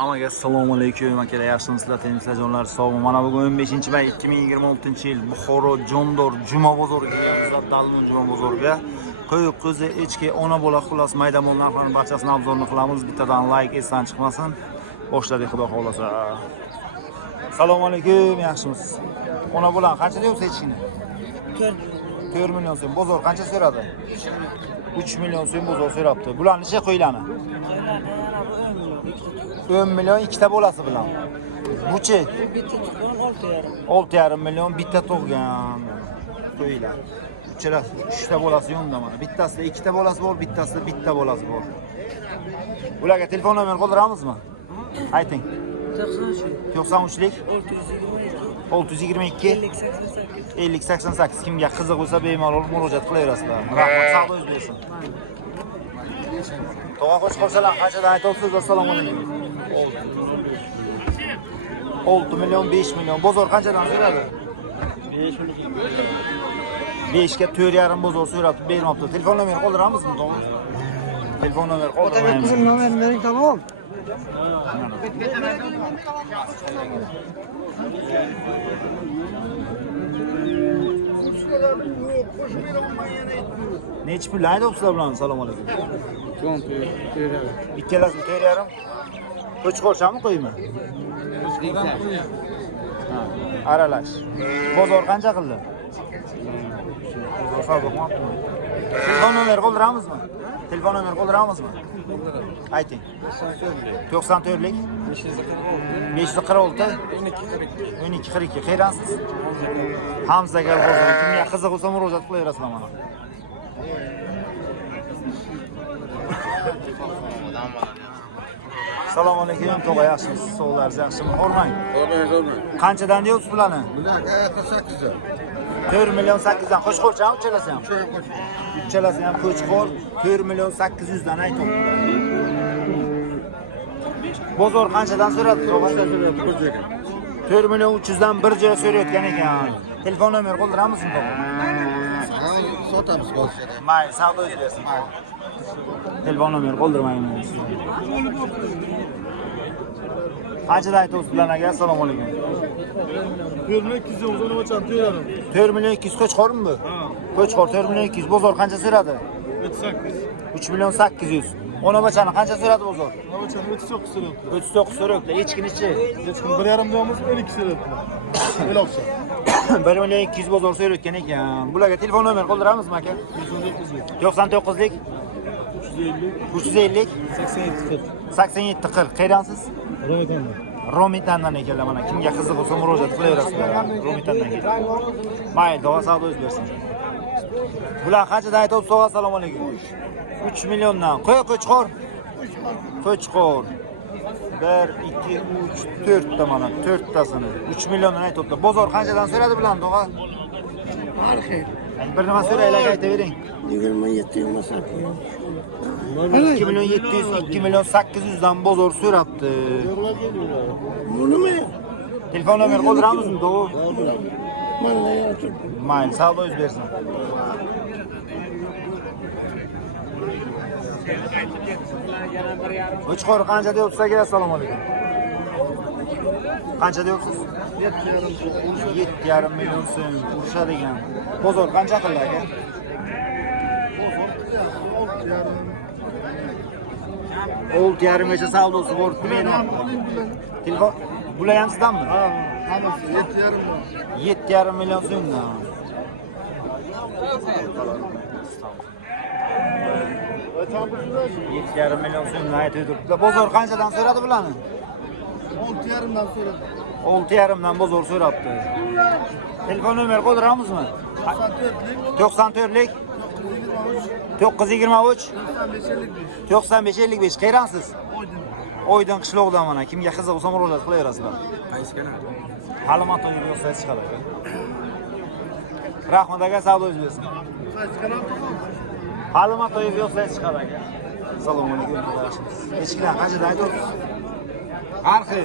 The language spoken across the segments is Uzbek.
Hammaga assalomu alaykum akalar, yaxshimisizlar, temizlajonlar, sog'mi? Mana bugun 15-may 2026-yil Buxoro Jondor Juma bozoriga kelganmiz. Dalmon Juma bozoriga qo'y, qo'zi, echki, ona bola, xullas mayda mol narxlarini barchasini obzorini qilamiz. Bittadan like esdan chiqmasin. Boshladik, xudo xolasa. Assalomu alaykum, yaxshimisiz? Ona bola qancha deyapsiz echkini? 4 million so'm. Bozor qancha so'radi? 3 million so'm bozor so'rabdi. Bularni necha qo'ylarni? 10 million ikkita bolasi bilan. Buchi? 6,5 million bitta tug'gan. Qo'ylar. Uchala 3ta bolasi yo'qda mana. Bittasida 2ta bolasi bor, bittasida bitta bolasi bor. Ularga telefon nomer qoldiramizmi? Ayting. 93lik 622 50 88. Kimga qiziq bo'lsa bemalol murojaat qilaverasizlar. Rahmat, sog' bo'lsin. To'g'a qo'sh qolsalar qanchadan aytasiz? Assalomu alaykum. 6 million 5 million. Bozor qanchadan so'radi? 5 ga 4,5 bozor so'rabdi, bermabdi. Telefon nomer qoldiramizmi, to'g'ri? Telefon nomer qoldiramiz. Bizim nomerini bering, tamam. Nechi pul aytibsizlar bilan? Assalomu alaykum. Ikkalasini 4,5. Qo'chqorchami qo'ymi? Aralash. Bozor qancha qildi? Telefon nomer qoldiramizmi? Telefon nomer qoldiramizmi? Ayting. 94lik 546 1242. Qayerdansiz? Hamzaga bozor. Kimga qiziq bo'lsa murojaat qilaverasizlar mana. Assalomu alaykum, tog'a, yaxshimisiz? Sog'lar, yaxshimi? Hormang. Qanchadan deyapsiz bularni? Bular 8 dan. 4 million 8 dan. Qo'chqorchami, uchalasi ham? Uchalasi ham qo'chqor. 4 million 800 dan aytdim. Bozor qanchadan so'radi, tog'a? 4 million 300 dan bir joy so'rayotgan ekan. Telefon nomer qoldiramizmi, tog'a? Sotamiz qolishadi. Mayli, savdo bersin. Telefon nomer qoldirmaymiz. Qanchadan aytasiz bilan aka? Assalomu alaykum. 4 million 200 onu açan diyorum. 4 million 200 qo'chqormi bu? Qo'chqor 4 million 200. Bozor qancha so'radi? 3 million 800. Ona bachani qancha so'radi bozor? Ona bachani 39 so'radi. 39 so'radi. Echkinichi? Echkini 1,5 dolmuz 12 so'radi. Böyle olsa. 1 million 200 bozor so'rayotgan ekan. Bularga telefon nomer qoldiramizmi aka? 99lik 350 87 40. Qayerdansiz? Romitandan ekanlar mana. Kimga qiziq bo'lsa murojaat qilaverasizlar. Romitandan kelgan. Mayli, tog'a, savdo bersin. Bular qanchadan aytib so'ra? Assalomu alaykum. 3 milliondan. Qo'chqor. Qo'chqor. 1 2 3 4 ta mana, 4 tasini. 3 milliondan aytibdi. Bozor qanchadan so'radi bilan, tog'a? Arxi. Bir nima so'raylar, aytavering. 27 masak. 2 million 700, 2 million 800 dan bozor so'rabdi. Bunu mu? Telefon nomer qoldiramizmi, to'g'ri? Mana yotib. Mayli, savdo bersin. Qo'chqor qancha deyapsiz aka? Assalomu alaykum. Qancha deyapsiz? 7,5 million so'm urishadigan. Bozor qancha qildi aka? Olti yarımgacha savdosi bor. Telefon bular ham sizdanmi? Ha, hammasi 7,5. 7,5 million so'mdan. Yetti yarım milyon so'mdan aytib turibdilar. Bozor qanchadan so'radi bularni? 6,5 dan so'radi. 6,5 dan bozor so'rabdi. Telefon nomer qoldiramizmi? 94lik 923 95 55. Qayerdansiz? Oydin qishloqdan mana. Kimga qiziq bo'lsa murojaat qilaverasizlar. Halimat to'yib yo'qsa chiqadi. Rahmat aka, savdo bersin. Halimat to'yib yo'qsa chiqadi aka. Assalomu alaykum. Echkilar qanchadan aytasiz? Arxi.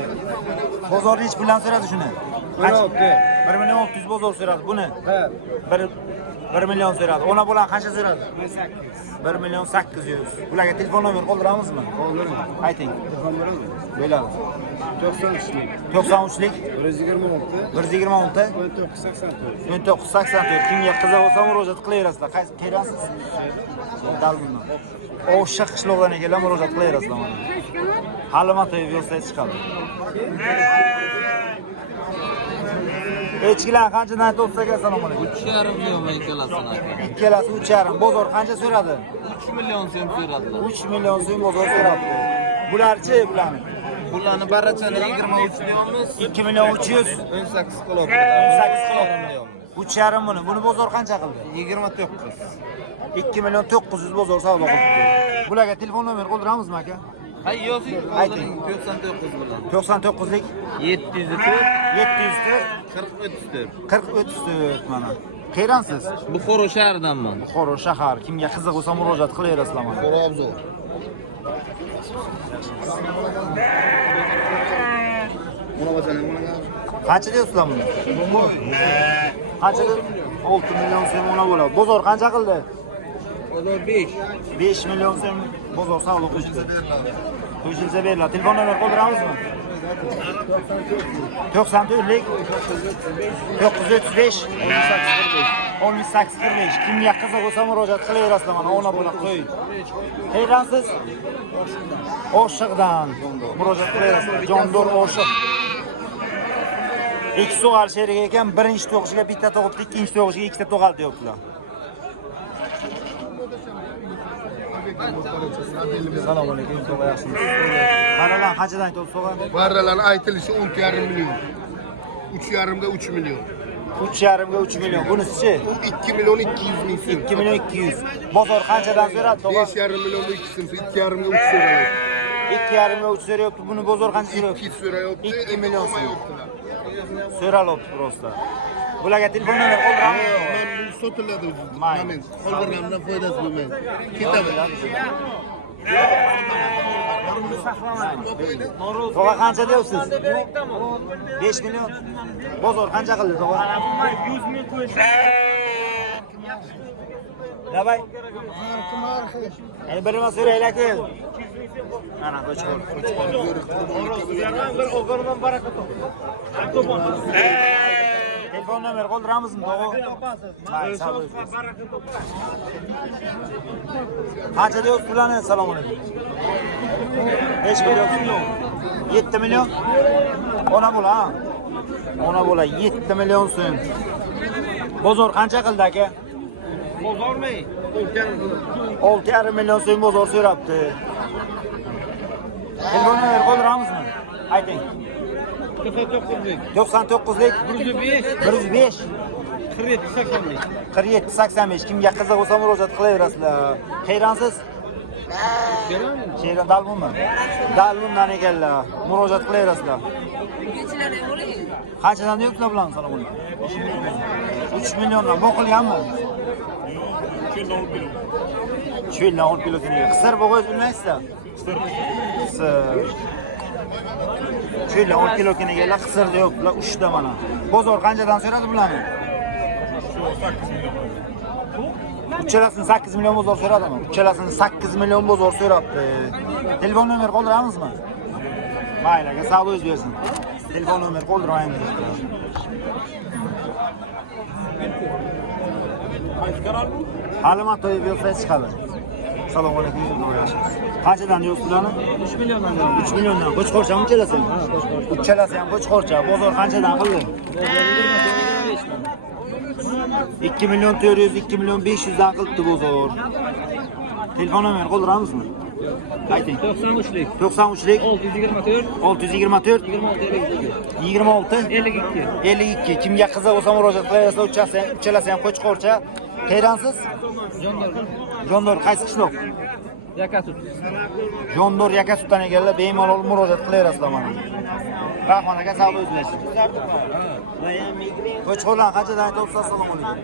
Bozor nech bilan so'radi shuni? 1 million 600 bozor so'radi buni. Ha. 1 milyon so'radi. Ona bulan qancha so'radi? 1 milyon 800. Bularga telefon nomer qoldiramizmi? Qoldiraman. Ayting. Telefon beradi. Bo'ladi. 93lik 93lik 126 126 1984. 1984. Kimga qiziq bo'lsa murojaat qilaverasizlar. Qaysi kelasiz? Dalbundan. O'sha qishloqdan ekanlar murojaat qilaverasizlar mana. Halimatoyev yo'lsa chiqadi. Echkilar qanchadan aytib aka, assalomu alaykum. 3,5 million ikkalasini. Ikkalasi 3,5. Bozor qancha so'radi? 3 million so'm so'radilar. 3 million so'm bozor so'rabdi. Bularchi bularni? Bularni barachani 23 deymiz. 2 million 300. 18 quloq. 18 quloq. 3,5 buni. Buni bozor qancha qildi? 29. 2 million 900 bozor savdo qildi. Bularga telefon nomer qoldiramizmi aka? Hay yozing, Ayting. 99 bilan. 99lik 704 700 40 34. 40 34 mana. Qayerdansiz? Buxoro shahridanman. Buxoro shahar. Kimga qiziq bo'lsa murojaat qilaverasizlar mana. Qo'robzo. Buna bakalım buna. Qancha deyapsizlar buni? Qancha deb? 6 million so'm ona bo'ladi. Bozor qancha qildi? Bozor 5. 5 million so'm bozor savdo qildi. Qo'shilsa beriladi. Telefon nomer qoldiramizmi? 94lik 935 1845. Kimga qiziq bo'lsa murojaat qilaverasizlar mana. Ona bola qo'y. Qayerdansiz? Oshiqdan murojaat qilaverasizlar. Jondor Oshiq. Ikki so'g'al sherik ekan, birinchi to'g'ishiga bitta tug'ibdi, ikkinchi to'g'ishiga ikkita tug'aldi deyaptilar. Assalomu alaykum, tog'a yaxshimisiz? Qaralan qanchadan aytib so'g'an? Barralarni aytilishi 10,5 million. 3,5 ga 3 million. 3,5 ga 3 million. Bunisi-chi? 2 million 200 ming so'm. 2 million 200. Bozor qanchadan so'radi, tog'a? 5,5 million 200 so'm, 2,5 ga 3 so'rayapti. 2,5 ga 3 so'rayapti. Buni bozor qancha so'rayapti? 2 so'rayapti. 2 million so'm. So'ralibdi prosta. Bularga telefon nomer qoldiramiz. Men bu sotiladi o'zi. Mayli. Moment. Qoldirganimdan foydasi bo'lmaydi. Ketadi. Tog'a qancha deyapsiz? 5 million. Bozor qancha qildi, tog'a? 100 ming qo'ydi. Davay. Birima so'raylar-ku. Ana qo'chqor. Bir o'g'irdan baraka top. Telefon nomer qoldiramizmi, tog'a? Mayli, sog' bo'ling. Qancha deyapsiz bularni? Assalomu alaykum. 5 million. 7 million. Ona bola, ha? Ona bola 7 million so'm. Bozor qancha qildi aka? Bozormi? 6,5 million so'm bozor so'rabdi. Telefon nomer qoldiramizmi? Ayting. 99lik 105 47 85. Kimga qiziq bo'lsa murojaat qilaverasizlar. Qayerdansiz? Sheron Dalbunmi? Dalbundan ekanlar. Murojaat qilaverasizlar. Qanchadan deyapsizlar bularni? Assalomu alaykum. 3 milliondan boqilganmi? Cho'ldan olib kelotganiga. Qisir bo'g'iz bilmaysizlar? Qisir. Cho'ldan olib kelotganiga qisir deyaptilar, 3 ta mana. Bozor qanchadan so'radi bularni? Uchalasini 8 million bozor so'radimi? Uchalasini 8 million bozor so'rabdi. Telefon nomer qoldiramizmi? Mayli, aka savdoingiz bersin. Telefon nomer qoldiraymiz. Halimatoyev yo'lsa chiqadi. Assalomu alaykum, yaxshimisiz? Qanchadan deyapsiz bularni? 3 milliondan. 3 milliondan. Qo'chqorcha uchalasi? Uchalasi ham qo'chqorcha. Bozor qanchadan qildi? 2 million 400, 2 million 500 dan qilibdi bozor. Telefon nomer qoldiramizmi? Ayting. 93lik 93lik 624 624 26 52. Kimga qiziq bo'lsa murojaat qilasizlar. Uchalasi ham qo'chqorcha. Qayerdansiz? Jondor qaysi qishloq? Yakasut. Jondor Yakasutdan ekanlar, bemalol murojaat qilaverasizlar mana. Rahmat aka, sog' bo'linglar. Qo'chqorlar qanchadan aytyapsiz? Assalomu alaykum.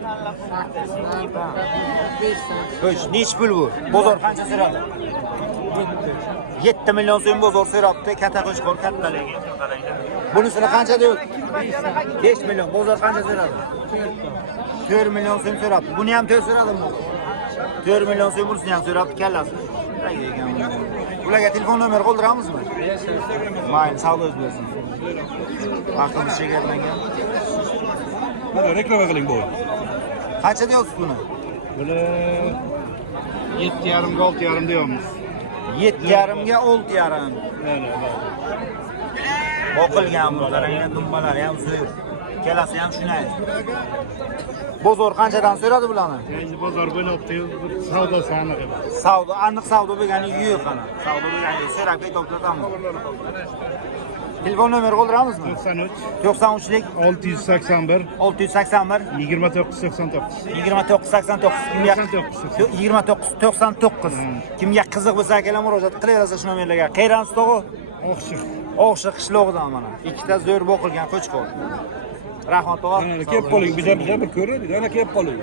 Xo'sh, nech pul bu? Bozor qancha so'radi? 7 million so'm bozor so'rabdi. Katta qo'chqor, kattaligi. Bunisini qancha deyapsiz? 5 million. Bozor qancha so'radi? 4 milyon so'm so'rabdi. Buni ham 4 so'radimi? 4 milyon so'm bunisini ham so'rabdi, kallasi. Ularga telefon nomeri qoldiramizmi? Mayli, savdo o'z bersin. Vaqtimiz chegaralangan. Mana reklama qiling bu. Qancha deyapsiz buni? Buni 7,5 ga 6,5 deyapmiz. 7,5 ga 6,5. Mana. Boqilgan bu, qaranglar, dumbalari ham zo'r. Kelasi ham shunday. Bozor qanchadan so'radi bularni? Endi bozor bo'lyapti, savdo aniq emas. Savdo, aniq savdo bo'lgani yo'q qana. Savdo bo'lgani so'rab ketamiz. Telefon nomeri qoldiramizmi? 93 93lik 681 681 2999. 2989 2999. Kimga qiziq bo'lsa akalar murojaat qilaverasiz shu nomerlarga. Qayerdan tog'i? Oqshiq. O'xshiq qishlog'idan mana. Ikkita zo'r boqilgan qo'chqor. Rahmat tog'a. Ana kelib qoling, biza bir ko'rdik. Ana kelib qoling.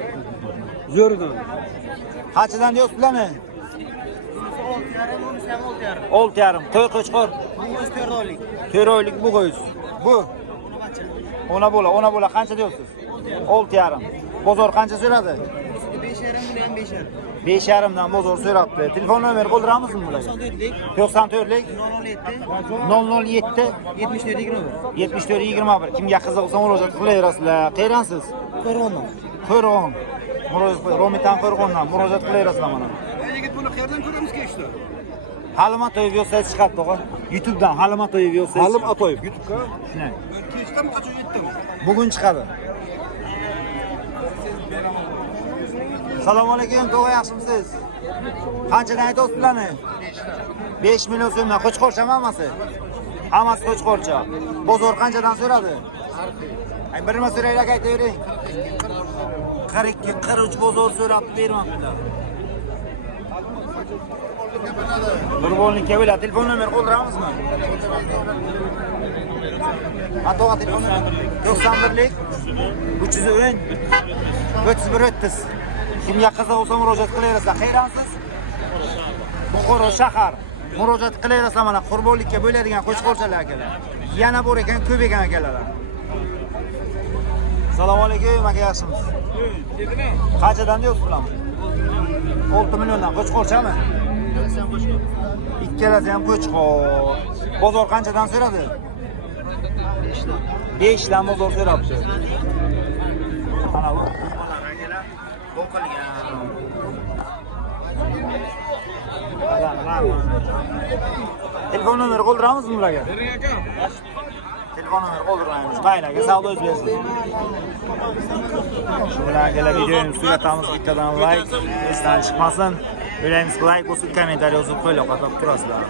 Zo'ridan. Qanchadan deyapsizlarmi? 6,5. To'y qo'chqor. 4 oylik bu qo'yiz. Bu. Ona bola qancha deyapsiz? 6,5. Bozor qancha so'radi? 5,5 dan bozor so'rabdi. Telefon nomeri qoldiramizmi bularga? 94lik 007 7421. Kimga qiziq bo'lsa murojaat qilaverasizlar. Qayerdansiz? Qo'rg'on. Romitan Qo'rg'ondan murojaat qilaverasizlar mana. Yigit buni qayerdan ko'ramiz kechdi? Halim Atoyev yo'qsa chiqadi tog'a. YouTube'dan Halim Atoyev yo'qsa. Halim Atoyev YouTube'ga. Shunday. Kechdami, qachon yetdimi? Bugun chiqadi. Assalomu alaykum, tog'a, yaxshimisiz? Qanchadan aytyapsizlarni? 5 million so'mdan qo'chqorchami hammasi? Hammasi qo'chqorcha. Bozor qanchadan so'radi? Ay, birma so'raylar aytavering. 42, 43 bozor so'rab bermoqda. Nurbolnikka bo'ladi. Telefon nomeri qoldiramizmi? Atoga telefon nomeri 91lik 310 3130. Kimga qiziq bo'lsa murojaat qilaverasizlar. Qayerdansiz? Buxoro shahar. Murojaat qilaverasizlar mana qurbonlikka bo'ladigan qo'chqorchalar akalar. Yana bor ekan, ko'p ekan akalar. Assalomu alaykum, aka, yaxshimisiz? Qanchadan deyapsiz bularni? 6 milliondan qo'chqorchami? Ikkalasi ham qo'chqor. Bozor qanchadan so'radi? 5 dan bozor so'rabdi. Mana bu akalar boqilgan. Telefon nomeri qoldiramizmi ularga? Telefon nomeri qoldirmaymiz. Mayli aka, savdo o'z bersin. Shu bilan akalar videomizni tugatamiz. Bittadan like, esdan chiqmasin. O'ylaymiz, like bosib, kommentariy yozib qo'yinglar, qatab turasizlar.